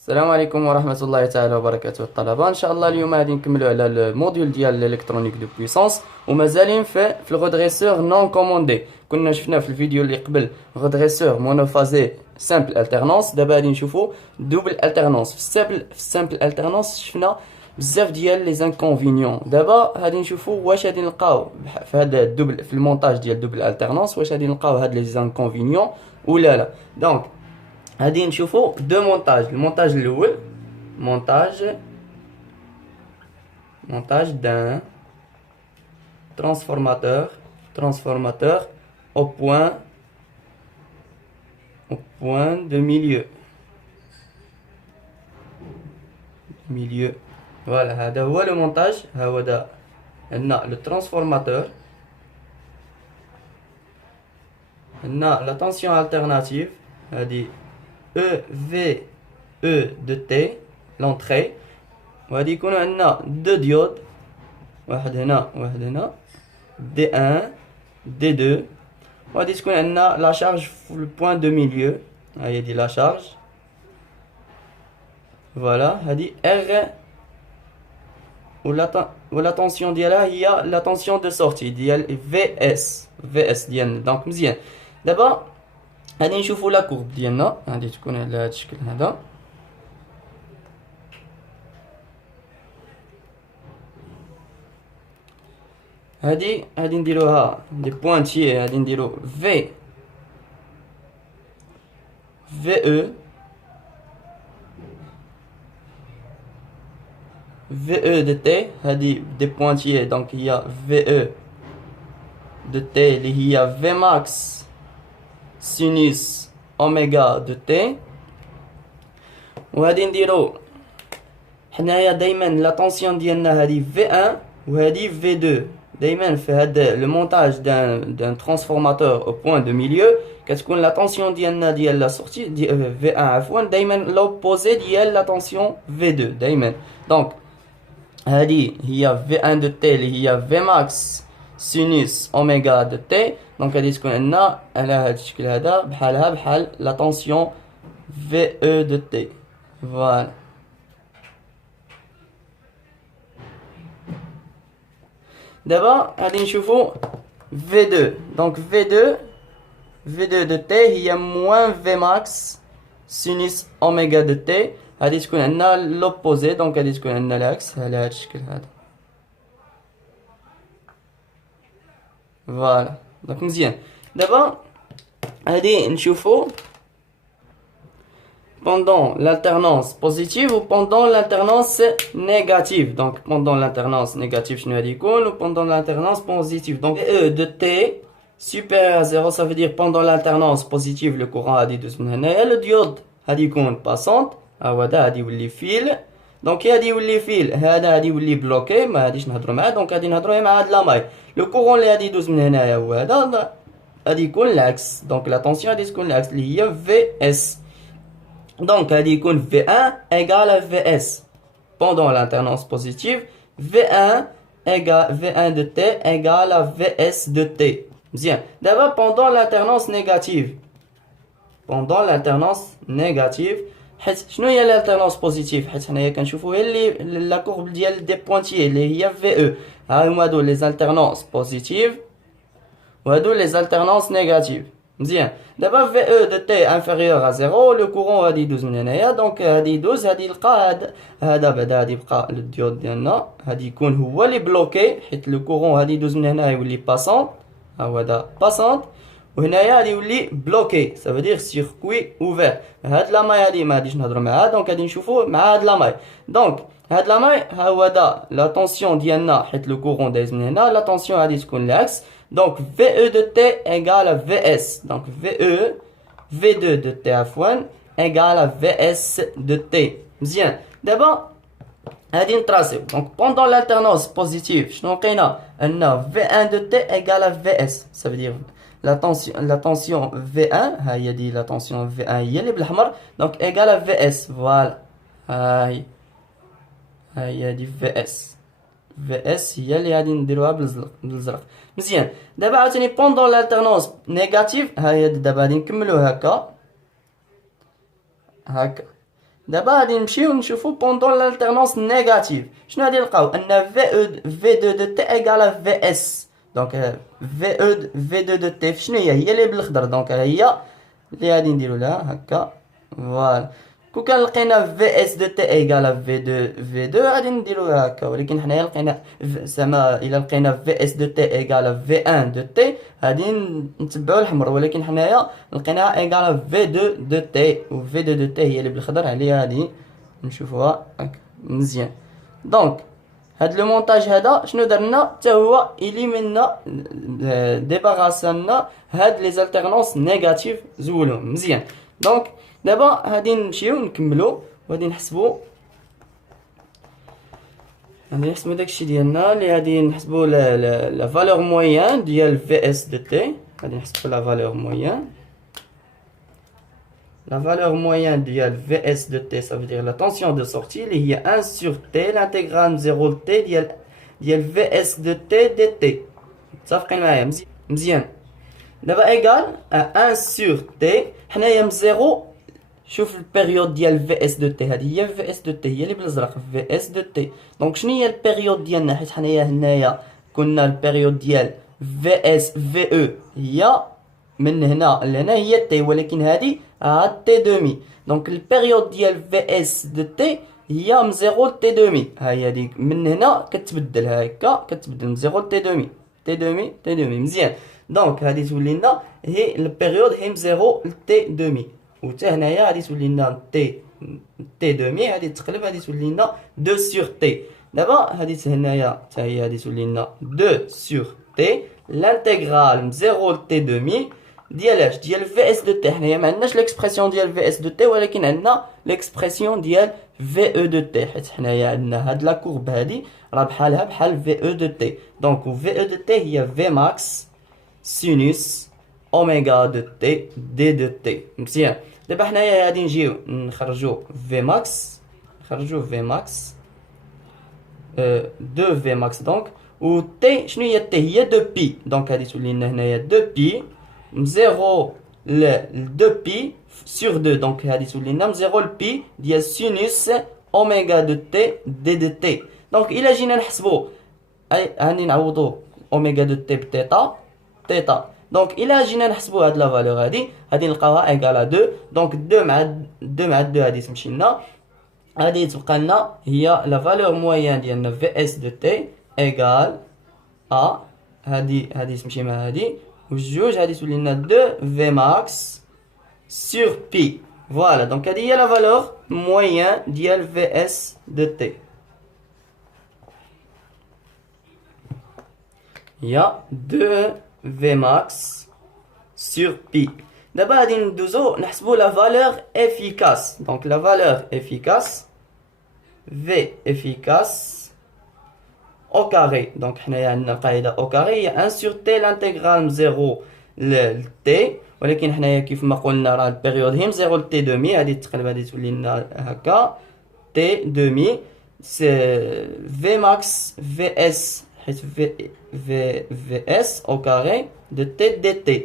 السلام عليكم ورحمة الله تعالى وبركاته الطلبة. إن شاء الله اليوم غادي نكملوا على الموديول ديال الإلكترونيك دو بويسونس ومازالين في الغودريسور نون كوموندي. كنا شفنا في الفيديو اللي قبل غودريسور مونوفازي سامبل الترنونس، دابا غادي نشوفوا دوبل الترنونس. في السامبل الترنونس شفنا بزاف ديال لي زانكونفينيون. دابا غادي نشوفوا واش غادي نلقاو في هذا الدوبل في المونتاج ديال دوبل الترنونس، واش غادي نلقاو هاد لي زانكونفينيون ولا لا. دونك غادي نشوفوا دو مونتاج. المونتاج الاول montage d'un transformateur au point de milieu. Voilà, هذا هو le montage. هذا عندنا le transformateur, عندنا la tension alternative هذه E de T l'entrée، وغادي يكون عندنا دو ديود، واحد هنا واحد هنا، D1 D2، وغادي تكون عندنا لا شارج في البوان دو ميليو، ها هي دي لا شارج. فوالا هادي R ولا طونسيون ديالها هي لا طونسيون دو سورتي ديال VS ديالنا. دونك مزيان. دابا غادي نشوفوا لا كورب ديالنا، غادي تكون على هذا الشكل هذا. هادي غادي نديروها دي بوانتيي، غادي نديرو VE de T، هادي دي بوانتيي دونك هي VE de T اللي هي V max sinus اوميغا دو تي. وغادي نديرو حنايا دايما لا طونسيون ديالنا هادي V1 وهادي V2. دايما في هذا لو مونتاج دان ترانسفورماتور او بوين دو ميليو كتكون لا طونسيون ديالنا ديال لا سورتي دي V1 عفوا دايما لوبوزي ديال لا طونسيون V2 دايما. دونك هادي هي V1 دو تي اللي هي V max sinus اوميغا دو تي. دونك غادي تكون عندنا على هذا الشكل هذا بحال لا طونسيون VE دو تي. فوالا دابا غادي نشوفو V2. دونك V2 دو تي هي موان V max sinus اوميغا دو تي. غادي تكون عندنا لوبوزي، دونك غادي تكون عندنا العكس على هذا الشكل هذا. فوالا دونك مزيان. دابا غادي نشوفو pendant l'alternance positive ou pendant l'alternance négative. Donc pendant l'alternance négative شنو غادي يكون و pendant l'alternance positive. Donc E de T supérieur à 0 ça veut dire pendant l'alternance positive le courant غادي يدوز من هنايا. le diode غادي يكون passante، ها هذا غادي يولي فيل. دونك غادي يولي فيل، هذا غادي يولي بلوكي ما غاديش نهضروا معاه. دونك غادي نهضروا مع هاد لاماي. لو كورون اللي غادي يدوز من هنايا هو هذا غادي يكون العكس. دونك لا طونسيون غادي تكون العكس اللي هي VS. Donc, غادي يكون V1 égale à VS pendant l'alternance positive. V1 de T égale à VS de T. Bien. D'abord, pendant l'alternance négative, حيت شنو هي l'alternance positive؟ حيت حنايا كنشوفوا هي اللي لا كورب ديال دي بوانتيي اللي هي VE. ها هما هادو لي alternances positives وهادو لي alternances négatives. مزيان. دابا VE de T inférieur à 0 لو كورون غادي يدوز من هنايا. دونك غادي يدوز غادي يلقى هذا بعدا غادي يبقى الديود ديالنا غادي يكون هو اللي بلوكي، حيت لو كورون غادي يدوز من هنا يولي باسونت، ها هو هذا باسونت، وهنايا غادي يولي بلوكي سا فو دير سيركوي اوفير. هاد لاماي هادي ما غاديش نهضروا معاها. دونك غادي نشوفوا مع هاد لاماي. دونك هاد لاماي ها هو هذا لا طونسيون ديالنا حيت لو كورون دايز من هنا، لا طونسيون غادي تكون العكس. Donc VE de T égale à VS. Donc V2 de T égale à VS de T. Bien. D'abord, غادي نتراسيو. Donc pendant l'alternance positive, شنو لقينا؟ أن V1 de T égale à VS. Ça veut dire la tension V1 ها هي دي la tension V1 هي اللي بالأحمر. Donc égale à VS. Voilà. هاي دي VS هي اللي غادي نديروها بالازرق. مزيان. دابا عاوتاني بوندون لالتيرنونس نيجاتيف، ها هي دابا غادي نكملو هكا. دابا غادي نمشيو نشوفو بوندون l'alternance négative. شنو غادي نلقاو ان V2 de t égale Vs. دونك V2 de t شنو هي اللي بالخضر. دونك هي اللي غادي نديرو لها هكا فوالا. كون كان لقينا Vs de t égale V2 غادي نديروها هكا، ولكن حنايا لقينا زعما الا لقينا Vs de t égale V1 de t غادي نتبعو الحمر، ولكن حنايا لقيناها égale V2 de t و V2 de t هي اللي بالخضر، عليها غادي نشوفوها هكا مزيان. دونك هاد لو مونتاج هذا شنو درنا حتى هو إليمينا ديباغاسنا هاد لي زالتيرنونس نيجاتيف زولهم مزيان. دونك دابا غادي نمشيو نكملو وغادي نحسبو داكشي ديالنا اللي غادي نحسبو لا فالور موين ديال في اس دو تي. غادي نحسبو لا فالور موين. La valeur moyenne de Vs de t, ça veut dire la tension de sortie, il y a 1 sur t, l'intégrale 0 t, il y a Vs de t dt. Ça fait معايا مزيان. دابا égal à 1 sur t. حنايا من 0 شوف البيريود ديال Vs de t، هذه هي Vs de t هي اللي بالازرق Vs de t. دونك شنو هي البيريود ديالنا؟ حيت حنايا هنايا كنا البيريود ديال Vs Ve هي من هنا لهنا هي t، ولكن هذه t demi. دونك البيريود ديال Vs de t هي من 0 ل t demi. ها هي هذيك من هنا كتبدل هكا، كتبدل من 0 ل t demi t demi t demi مزيان. دونك هذه تولي لنا هي البيريود هي من 0 ل t demi، و حتى هنايا غادي تولي لنا t demi غادي تقلب غادي تولي لنا 2 sur t. دابا هذه هنايا حتى هي غادي تولي لنا 2 sur t l'intégrale من 0 ل t demi ديال اش ديال في اس دو تي. حنايا ما عندناش ليكسبرسيون ديال في اس دو تي، ولكن عندنا ليكسبرسيون ديال في او دو تي، حيت حنايا عندنا هاد لا كورب هادي راه بحالها بحال في او دو تي. دونك في او دو تي هي في ماكس سينوس اوميغا دو تي دي دو تي مزيان. دابا حنايا غادي نجيو نخرجو في ماكس، نخرجو في ماكس دو في ماكس. دونك و تي شنو هي تي؟ هي دو بي. دونك غادي تولي لنا هنايا دو بي 0 ل 2 بي sur 2. دونك هادي تولي لنا 0 ل بي ديال سينوس اوميغا دو تي دي دو تي. دونك الا جينا نحسبو هاني نعوضو اوميغا دو تي بتيتا تيتا. دونك الا جينا نحسبو هاد لا فالور هادي غادي نلقاوها ايغال 2. دونك 2 مع 2 غادي تمشي لنا، غادي تبقى لنا هي لا فالور موين ديالنا في اس دو تي ايغال ا هادي تمشي مع هادي وجوج غادي تولي لنا 2 في ماكس sur بي. فوالا دونك هادي هي لا فالور موين ديال في اس دو تي، هي 2 في ماكس sur بي. دابا غادي ندوزو نحسبو لا فالور افيكاس. دونك لا فالور افيكاس في افيكاس au carré. Donc حنايا عندنا قاعده au carré هي 1 sur t l'intégrale من 0 ل t، ولكن حنايا كيف ما قلنا راه البيريود هي من 0 ل t demi، غادي تقلب غادي تولي لنا هكا t demi سي v max vs حيت vs au carré de t dt.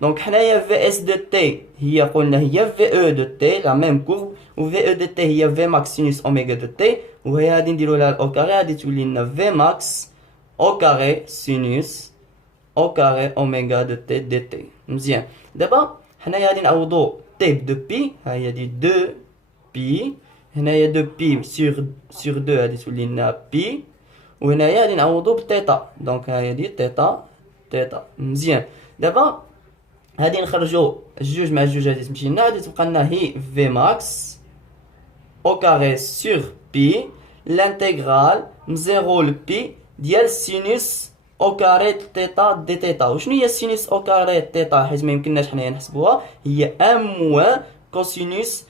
دونك حنايا vs de t هي قلنا هي ve de t لا ميم كورب، و ve de t هي v max sinus اوميغا de t، وهي غادي نديرو لها الاو كاري غادي تولي لنا في ماكس او كاري سينوس او كاري اوميغا دو تي دي تي مزيان. دابا حنايا غادي نعوضو تي دو بي، ها هي دي 2 بي، هنايا 2 بي سور 2 غادي تولي لنا بي، وهنايا غادي نعوضو بتيتا. دونك ها هي دي تيتا مزيان. دابا غادي نخرجو الجوج مع الجوج غادي تمشي لنا، غادي تبقى لنا هي في ماكس au carré sur pi l'intégrale من 0 ل pi ديال سينوس او كاري تيتا دي تيتا. وشنو هي سينوس او كاري تيتا؟ حيت ما يمكنناش حنايا نحسبوها، هي 1 موان كوسينوس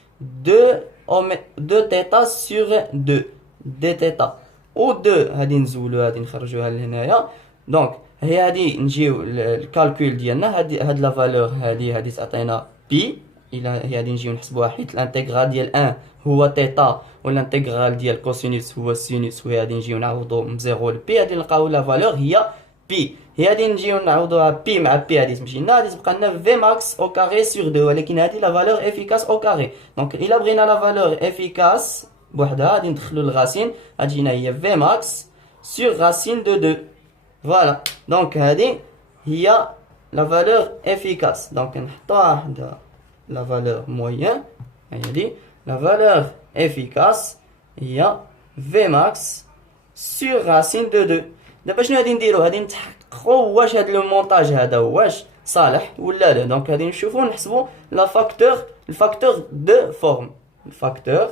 دو تيتا سور 2 دي تيتا، و 2 غادي نزولوها غادي نخرجوها لهنايا. دونك هي غادي نجيو الكالكول ديالنا هاد لا فالور هادي تعطينا بي. الى هي غادي نجيو نحسبوها حيت الانتيغرال ديال 1 هو تيتا والانتيغرال ديال كوسينوس هو سينوس، وهي غادي نجيو نعوضو من 0 ل بي غادي نلقاو لا فالور هي بي. هي غادي نجيو نعوضوها بي مع بي غادي تمشي لنا غادي تبقى لنا في ماكس او كاري سور 2 ولكن هذه لا فالور افيكاس او كاري دونك الا بغينا لا فالور افيكاس بوحدها غادي ندخلو الغاسين غتجينا هي في ماكس سور غاسين دو 2 فوالا دونك هذه هي لا فالور افيكاس دونك نحطوها حدا لا فالور موين هي لا فالور efficace هي في ماكس سور راسين دو 2 دابا شنو غادي نديرو غادي نتحققوا واش هاد لو مونتاج هذا واش صالح ولا لا دونك غادي نشوفوا نحسبوا لا فاكتور الفاكتور دو فورم الفاكتور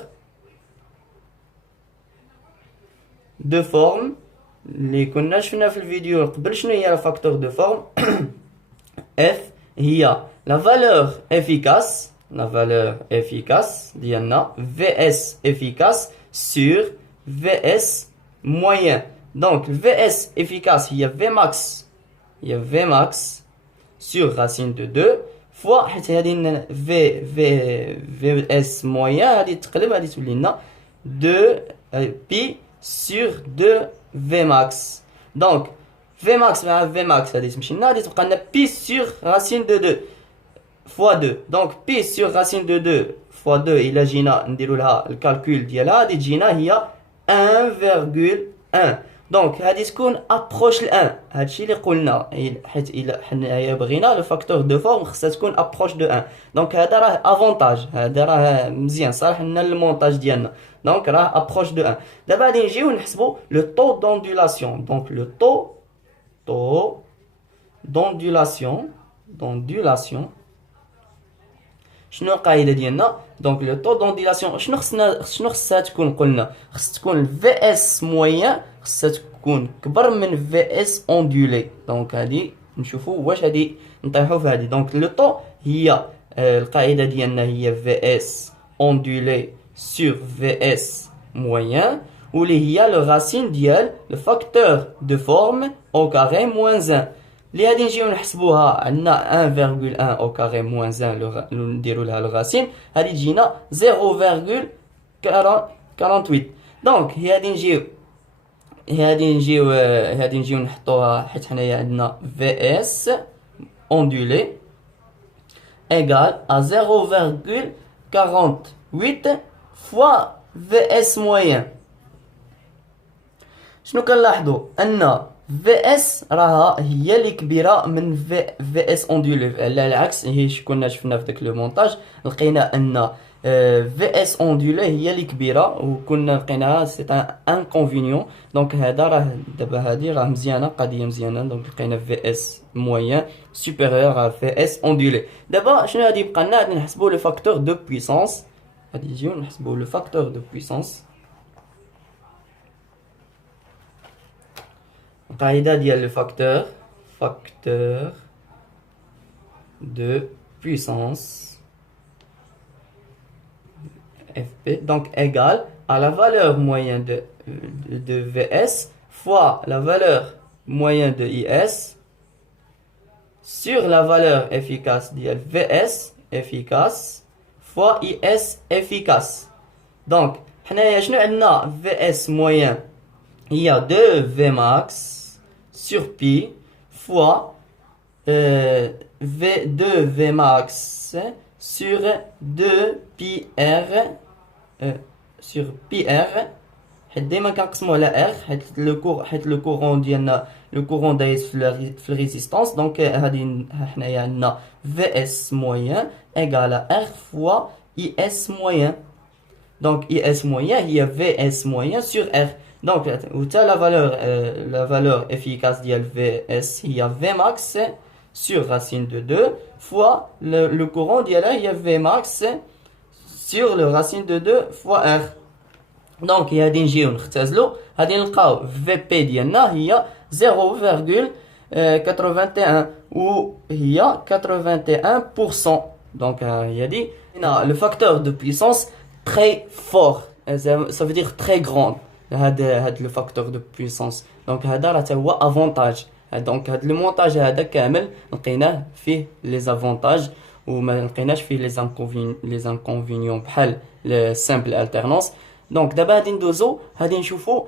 دو فورم اللي كنا شفنا في الفيديو قبل شنو هي لا فاكتور دو فورم اف هي لا فالور efficace la valeur efficace ديالنا VS efficace sur VS moyen donc VS efficace هي V max sur racine de 2 fois حيت هذه VS moyen هذه تقلب هذه تولي لنا 2 pi sur 2 V max donc V max مع V max هذه تمشي لنا غادي تبقى لنا pi sur racine de 2 fois 2 donc pi sur racine de 2 fois 2 إلا جينا نديرو لها الكالكول ديالها غادي تجينا هي 1,1 دونك هادي تكون ابروش ل 1 هادشي اللي قلنا حيت الا حنايا بغينا لو فاكتور دو فورم خصها تكون ابروش دو 1 دونك هذا راه افونتاج هذا راه مزيان صالح لنا المونتاج ديالنا دونك راه ابروش دو 1 دابا غادي نجيو نحسبوا لو طو دوندولاسيون دونك لو طو دوندولاسيون شنو القاعده ديالنا دونك لو طو دونديلاسيون شنو خصها تكون قلنا خص تكون في اس موين خصها تكون كبر من في اس اوندولي دونك هادي نشوفوا واش هادي نطيحوا في هادي دونك لو طو هي القاعده ديالنا هي في اس اوندولي سور في اس موين واللي هي لو راسين ديال لو فاكتور دو فورم او كاري موان 1 اللي غادي نجيو نحسبوها عندنا 1,1 او كاري موان 1 نديرو لها الغاسين غادي تجينا 0,48 دونك هي غادي نجيو نحطوها حيت حنايا عندنا في اس اوندولي ايغال ا 0,48 فوا في اس موين شنو كنلاحظوا ان في اس راها هي اللي كبيره من في اس اوندولي على العكس هي كنا شفنا في داك لو مونتاج لقينا ان في اس اوندولي هي اللي كبيره وكنا لقيناها سي ان انكونفينيون دونك هذا راه دابا هذه راه مزيانه قضيه مزيانه دونك لقينا في اس موين سوبيريور ا في اس اوندولي دابا شنو غادي يبقى لنا غادي نحسبوا لو فاكتور دو بويسونس غادي نجيو نحسبوا لو فاكتور دو بويسونس القاعدة ديال لو فاكتور de puissance Fp donc égale à la valeur moyenne de Vs fois la valeur moyenne de Is sur la valeur efficace de Vs efficace fois Is efficace donc حنايا شنو عندنا Vs moyen هي 2 Vmax sur pi fois V2 Vmax sur 2 pi R sur pi R حيت ديما كنقسمو على R حيت لو كورون ديالنا لو كورون دايز في الريزيستانس دونك هادي حنايا عندنا Vs موين ايغال R فوا Is موين دونك Is موين هي Vs موين sur R donc la valeur efficace de Vs il y a Vmax sur racine de 2 fois le courant il y a Vmax sur le racine de 2 fois R donc il y a des نجيو نختزلو غادي نلقاو Vp ديالنا هي 0,81 و هي 81% donc il y a dit le facteur de puissance très fort ça veut dire très grand هذا لو فاكتور دو بويسونس دونك هذا راه هو افونتاج دونك هذا المونتاج هذا كامل لقيناه فيه لي زافونتاج وما لقيناش فيه لي انكونفينيون بحال سامبل التيرنونس دونك دابا غادي ندوزو غادي نشوفو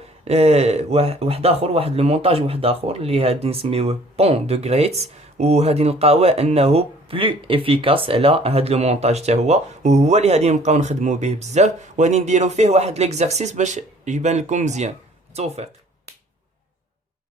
واحد اخر، واحد لو مونتاج واحد اخر اللي غادي نسميوه بون دو غريتس، وغادي نلقاوه انه بلو افيكاس على هاد لو مونتاج حتى هو، وهو اللي غادي نبقاو نخدمو به بزاف، وغادي نديرو فيه واحد ليكزارسيس باش يبان لكم مزيان. التوفيق.